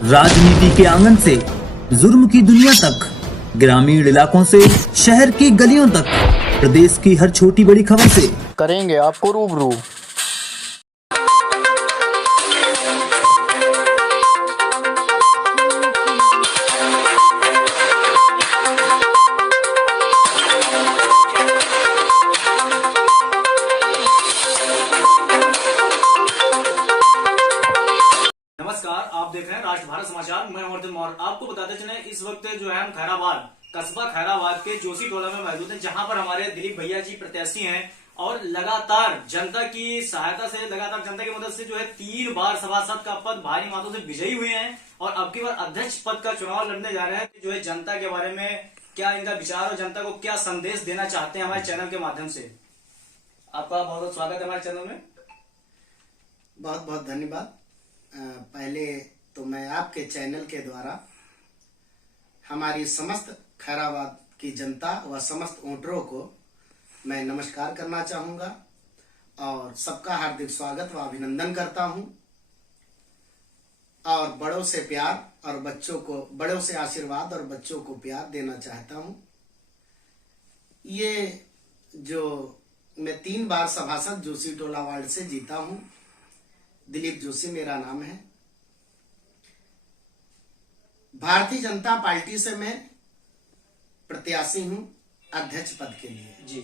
राजनीति के आंगन से जुर्म की दुनिया तक, ग्रामीण इलाकों से शहर की गलियों तक, प्रदेश की हर छोटी बड़ी खबर से करेंगे आपको रूबरू। नमस्कार, आप देख रहे हैं राष्ट्र भारत समाचार। मैं हूं मौर्य। आपको बताते चले इस वक्त जो है हम खैराबाद, कस्बा खैराबाद के जोशी टोला में मौजूद हैं, जहां पर हमारे दिलीप भैया जी प्रत्याशी हैं और लगातार जनता की सहायता से, लगातार जनता की मदद से जो है 3 बार सभासद का पद भारी मतों से विजयी हुए हैं और अब की बार अध्यक्ष पद का चुनाव लड़ने जा रहे हैं। जो है जनता के बारे में क्या इनका विचार और जनता को क्या संदेश देना चाहते हैं हमारे चैनल के माध्यम से। आपका बहुत बहुत स्वागत है हमारे चैनल में। बहुत बहुत धन्यवाद। पहले तो मैं आपके चैनल के द्वारा हमारी समस्त खैराबाद की जनता व समस्त वोटरों को मैं नमस्कार करना चाहूँगा और सबका हार्दिक स्वागत व अभिनंदन करता हूँ और बड़ों से प्यार और बच्चों को, बड़ों से आशीर्वाद और बच्चों को प्यार देना चाहता हूँ। ये जो मैं 3 बार सभासद जोशी टोला वार्ड से जीता हूँ, दिलीप जोशी मेरा नाम है। भारतीय जनता पार्टी से मैं प्रत्याशी हूं अध्यक्ष पद के लिए। जी।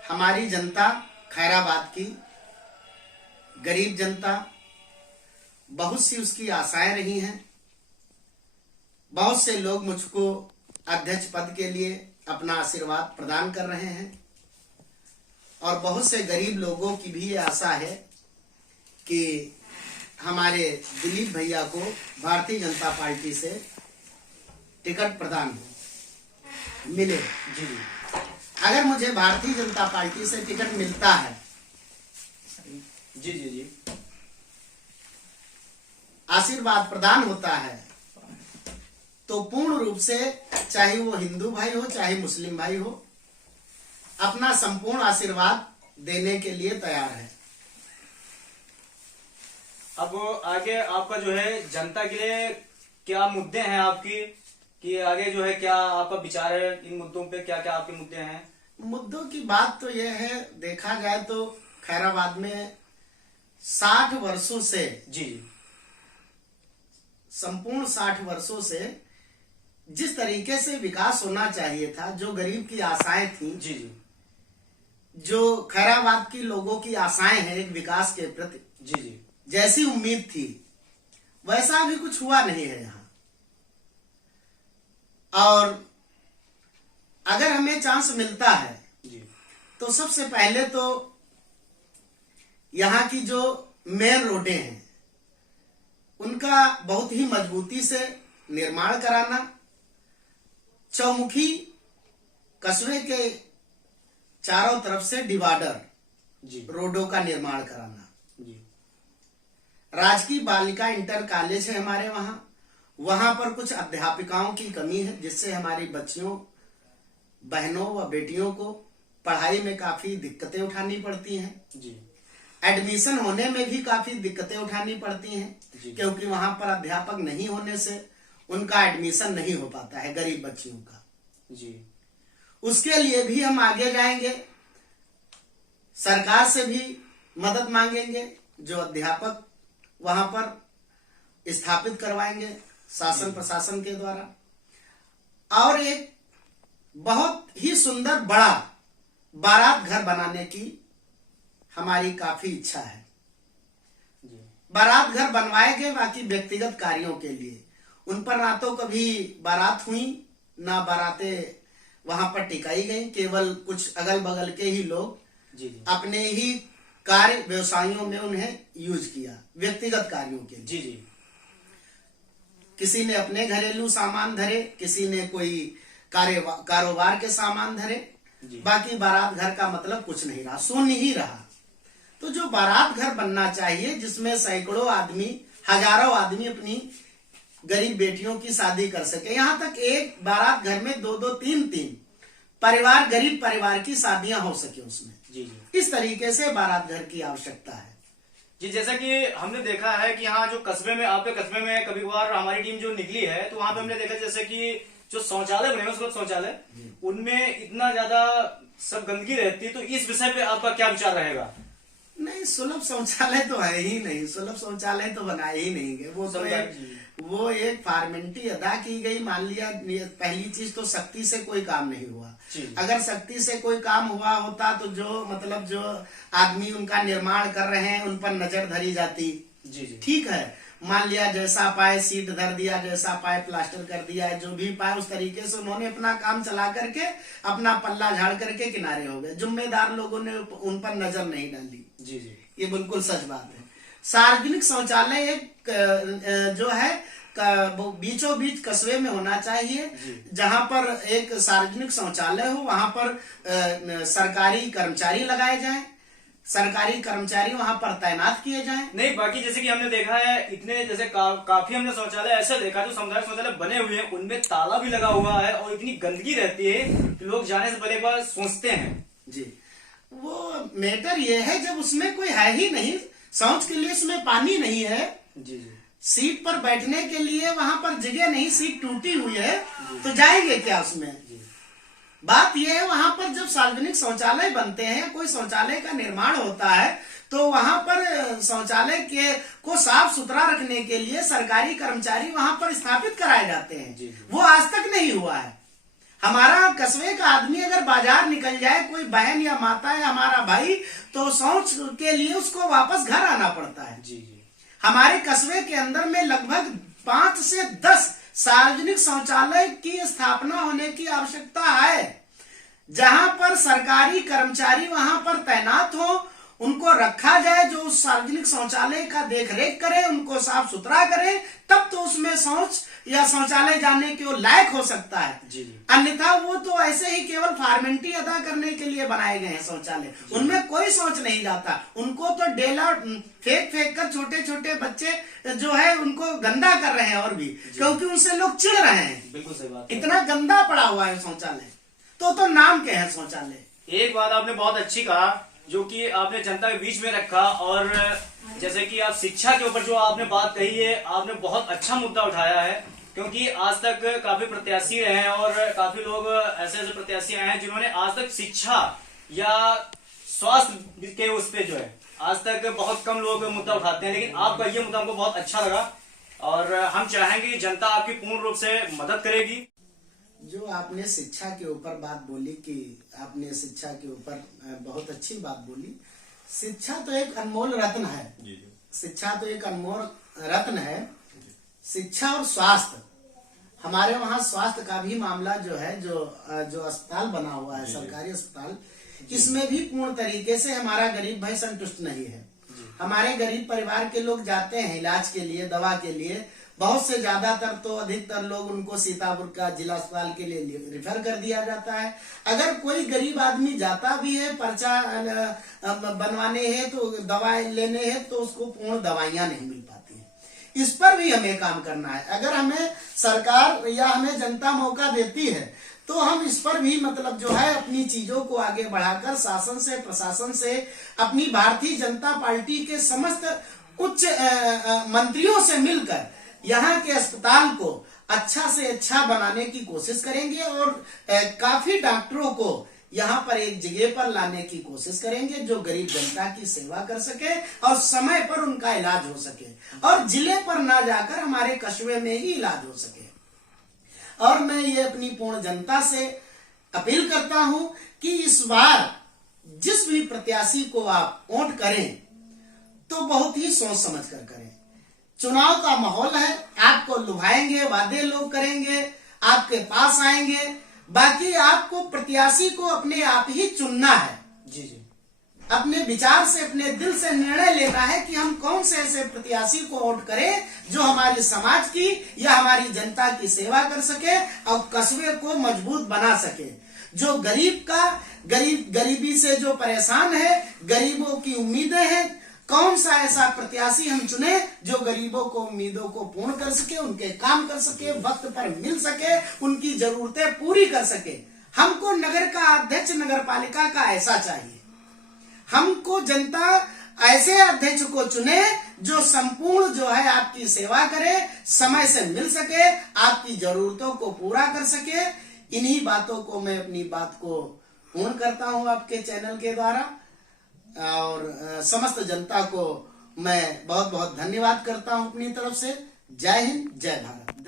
हमारी जनता खैराबाद की गरीब जनता, बहुत सी उसकी आशाएं रही हैं। बहुत से लोग मुझको अध्यक्ष पद के लिए अपना आशीर्वाद प्रदान कर रहे हैं और बहुत से गरीब लोगों की भी ये आशा है कि हमारे दिलीप भैया को भारतीय जनता पार्टी से टिकट प्रदान मिले। जी। अगर मुझे भारतीय जनता पार्टी से टिकट मिलता है, जी जी जी, आशीर्वाद प्रदान होता है, तो पूर्ण रूप से चाहे वो हिंदू भाई हो चाहे मुस्लिम भाई हो, अपना संपूर्ण आशीर्वाद देने के लिए तैयार है। अब आगे आपका जो है जनता के लिए क्या मुद्दे हैं आपकी, कि आगे जो है क्या आपका विचार है इन मुद्दों पे, क्या क्या आपके मुद्दे हैं? मुद्दों की बात तो यह है, देखा जाए तो खैराबाद में 60 वर्षों से, जी, संपूर्ण 60 वर्षों से जिस तरीके से विकास होना चाहिए था, जो गरीब की आशाएं थी, जी जी, जो खैराबाद की लोगों की आशाएं हैं एक विकास के प्रति, जी जी, जैसी उम्मीद थी वैसा भी कुछ हुआ नहीं है यहाँ। और अगर हमें चांस मिलता है जी, तो सबसे पहले तो यहाँ की जो मेन रोडें हैं उनका बहुत ही मजबूती से निर्माण कराना, चौमुखी कस्बे के चारों तरफ से डिवाइडर जी, रोडों का निर्माण कराना। जी, राजकीय बालिका इंटर कॉलेज है हमारे वहां पर कुछ अध्यापिकाओं की कमी है, जिससे हमारी बच्चियों, बहनों व बेटियों को पढ़ाई में काफी दिक्कतें उठानी पड़ती हैं। जी, एडमिशन होने में भी काफी दिक्कतें उठानी पड़ती हैं, जी, क्योंकि वहां पर अध्यापक नहीं होने से उनका एडमिशन नहीं हो पाता है गरीब बच्चियों का। जी, उसके लिए भी हम आगे जाएंगे, सरकार से भी मदद मांगेंगे, जो अध्यापक वहां पर स्थापित करवाएंगे शासन प्रशासन के द्वारा। और एक बहुत ही सुंदर बड़ा बारात घर बनाने की हमारी काफी इच्छा है। जी, बारात घर बनवाए गए, बाकी व्यक्तिगत कार्यों के लिए उन पर ना तो कभी बारात हुई, ना बारातें वहां पर टिकाई गई। केवल कुछ अगल बगल के ही लोग जी, जी, अपने ही कार्य व्यवसायों में उन्हें यूज किया, व्यक्तिगत कार्यों के लिए। जी, जी, किसी ने अपने घरेलू सामान धरे, किसी ने कोई कारोबार के सामान धरे, बाकी बारात घर का मतलब कुछ नहीं रहा, शून्य ही रहा। तो जो बारात घर बनना चाहिए, जिसमें सैकड़ों आदमी, हजारों आदमी अपनी गरीब बेटियों की शादी कर सके, यहाँ तक एक बारात घर में 2-2, 3-3 परिवार, गरीब परिवार की शादियां हो सके उसमें। जी, जी, इस तरीके से बारात घर की आवश्यकता है। जी, जैसा कि हमने देखा है कि यहाँ जो कस्बे में, आपके कस्बे में कभी कभार हमारी टीम जो निकली है तो वहां पे हमने देखा जैसे कि जो शौचालय बने हुए सुलभ शौचालय, उनमें इतना ज्यादा सब गंदगी रहती है, तो इस विषय पे आपका क्या विचार रहेगा? नहीं, सुलभ शौचालय तो है ही नहीं, सुलभ शौचालय तो बनाए ही नहीं गए। वो एक फॉर्मेलिटी अदा की गई। मान लिया, पहली चीज तो सख्ती से कोई काम नहीं हुआ। अगर सख्ती से कोई काम हुआ होता तो जो मतलब जो आदमी उनका निर्माण कर रहे हैं उन पर नजर धरी जाती। जी। ठीक है, मान लिया जैसा पाए सीट धर दिया, जैसा पाए प्लास्टर कर दिया, जो भी पाए उस तरीके से उन्होंने अपना काम चला करके अपना पल्ला झाड़ करके किनारे हो गए। जिम्मेदार लोगों ने उन पर नजर नहीं डाली। जी, ये बिल्कुल सच बात है। सार्वजनिक शौचालय एक जो है बीचों बीच कस्बे में होना चाहिए। जहां पर एक सार्वजनिक शौचालय हो वहां पर सरकारी कर्मचारी लगाए जाएं, सरकारी कर्मचारी वहां पर तैनात किए जाएं। नहीं, बाकी जैसे कि हमने देखा है इतने जैसे काफी हमने शौचालय ऐसे देखा जो सामुदायिक शौचालय बने हुए हैं उनमें ताला भी लगा हुआ है और इतनी गंदगी रहती है कि लोग जाने से पहले एक बार सोचते हैं। जी, वो मैटर ये है जब उसमें कोई है ही नहीं, शौच के लिए उसमें पानी नहीं है, जी, सीट पर बैठने के लिए वहां पर जगह नहीं, सीट टूटी हुई है, तो जाएंगे क्या उसमें? बात यह है वहां पर जब सार्वजनिक शौचालय बनते हैं, कोई शौचालय का निर्माण होता है तो वहां पर शौचालय के को साफ सुथरा रखने के लिए सरकारी कर्मचारी वहां पर स्थापित कराए जाते हैं। वो आज तक नहीं हुआ है। हमारा कस्बे का आदमी अगर बाजार निकल जाए, कोई बहन या माता है हमारा भाई, तो शौच के लिए उसको वापस घर आना पड़ता है। हमारे कस्बे के अंदर में लगभग 5 से 10 सार्वजनिक शौचालय की स्थापना होने की आवश्यकता है, जहां पर सरकारी कर्मचारी वहां पर तैनात हो, उनको रखा जाए जो उस सार्वजनिक शौचालय का देखरेख करे, उनको साफ सुथरा करे, तब तो उसमें शौच या शौचालय जाने के लायक हो सकता है। अन्यथा वो तो ऐसे ही केवल फॉर्मेलिटी अदा करने के लिए बनाए गए हैं शौचालय, उनमें कोई शौच नहीं जाता। उनको तो डेला फेंक फेंक कर छोटे छोटे बच्चे जो है उनको गंदा कर रहे हैं, और भी क्योंकि उनसे लोग चिढ़ रहे हैं। बिल्कुल सही बात। इतना गंदा पड़ा हुआ है शौचालय, तो नाम क्या है शौचालय। एक बात आपने बहुत अच्छी कहा जो कि आपने जनता के बीच में रखा, और जैसे कि आप शिक्षा के ऊपर जो आपने बात कही है, आपने बहुत अच्छा मुद्दा उठाया है, क्योंकि आज तक काफी प्रत्याशी रहे हैं और काफी लोग ऐसे ऐसे प्रत्याशी आए हैं जिन्होंने आज तक शिक्षा या स्वास्थ्य के उस पे जो है आज तक बहुत कम लोग मुद्दा उठाते हैं, लेकिन आपका ये मुद्दा हमको बहुत अच्छा लगा और हम चाहेंगे जनता आपकी पूर्ण रूप से मदद करेगी। जो आपने शिक्षा के ऊपर बात बोली कि आपने शिक्षा के ऊपर बहुत अच्छी बात बोली। शिक्षा तो एक अनमोल रत्न है। शिक्षा तो एक अनमोल रत्न है। शिक्षा और स्वास्थ्य, हमारे वहाँ स्वास्थ्य का भी मामला जो है, जो अस्पताल बना हुआ है सरकारी अस्पताल, इसमें भी पूर्ण तरीके से हमारा गरीब भाई संतुष्ट नहीं है। हमारे गरीब परिवार के लोग जाते हैं इलाज के लिए, दवा के लिए, बहुत से ज्यादातर तो अधिकतर लोग उनको सीतापुर का जिला अस्पताल के लिए रिफर कर दिया जाता है। अगर कोई गरीब आदमी जाता भी है पर्चा बनवाने है तो दवा लेने है, तो उसको पूर्ण दवाइयां नहीं मिल पाती है। इस पर भी हमें काम करना है। अगर हमें सरकार या हमें जनता मौका देती है तो हम इस पर भी मतलब जो है अपनी चीजों को आगे बढ़ाकर शासन से, प्रशासन से, अपनी भारतीय जनता पार्टी के समस्त उच्च मंत्रियों से मिलकर यहाँ के अस्पताल को अच्छा से अच्छा बनाने की कोशिश करेंगे और काफी डॉक्टरों को यहाँ पर एक जगह पर लाने की कोशिश करेंगे जो गरीब जनता की सेवा कर सके और समय पर उनका इलाज हो सके और जिले पर ना जाकर हमारे कस्बे में ही इलाज हो सके। और मैं ये अपनी पूर्ण जनता से अपील करता हूं कि इस बार जिस भी प्रत्याशी को आप वोट करें तो बहुत ही सोच समझ कर करें। चुनाव का माहौल है, आपको लुभाएंगे, वादे लोग करेंगे, आपके पास आएंगे, बाकी आपको प्रत्याशी को अपने आप ही चुनना है। अपने विचार से, अपने दिल से निर्णय लेना है कि हम कौन से ऐसे प्रत्याशी को वोट करें जो हमारे समाज की या हमारी जनता की सेवा कर सके और कस्बे को मजबूत बना सके। जो गरीबी से जो परेशान है, गरीबों की उम्मीदें हैं, कौन सा ऐसा प्रत्याशी हम चुने जो गरीबों को उम्मीदों को पूर्ण कर सके, उनके काम कर सके, वक्त पर मिल सके, उनकी जरूरतें पूरी कर सके। हमको नगर का अध्यक्ष, नगर पालिका का ऐसा चाहिए। हमको जनता ऐसे अध्यक्ष को चुने जो संपूर्ण जो है आपकी सेवा करे, समय से मिल सके, आपकी जरूरतों को पूरा कर सके। इन्हीं बातों को मैं अपनी बात को पूर्ण करता हूं आपके चैनल के द्वारा, और समस्त जनता को मैं बहुत बहुत धन्यवाद करता हूं अपनी तरफ से। जय हिंद, जय भारत।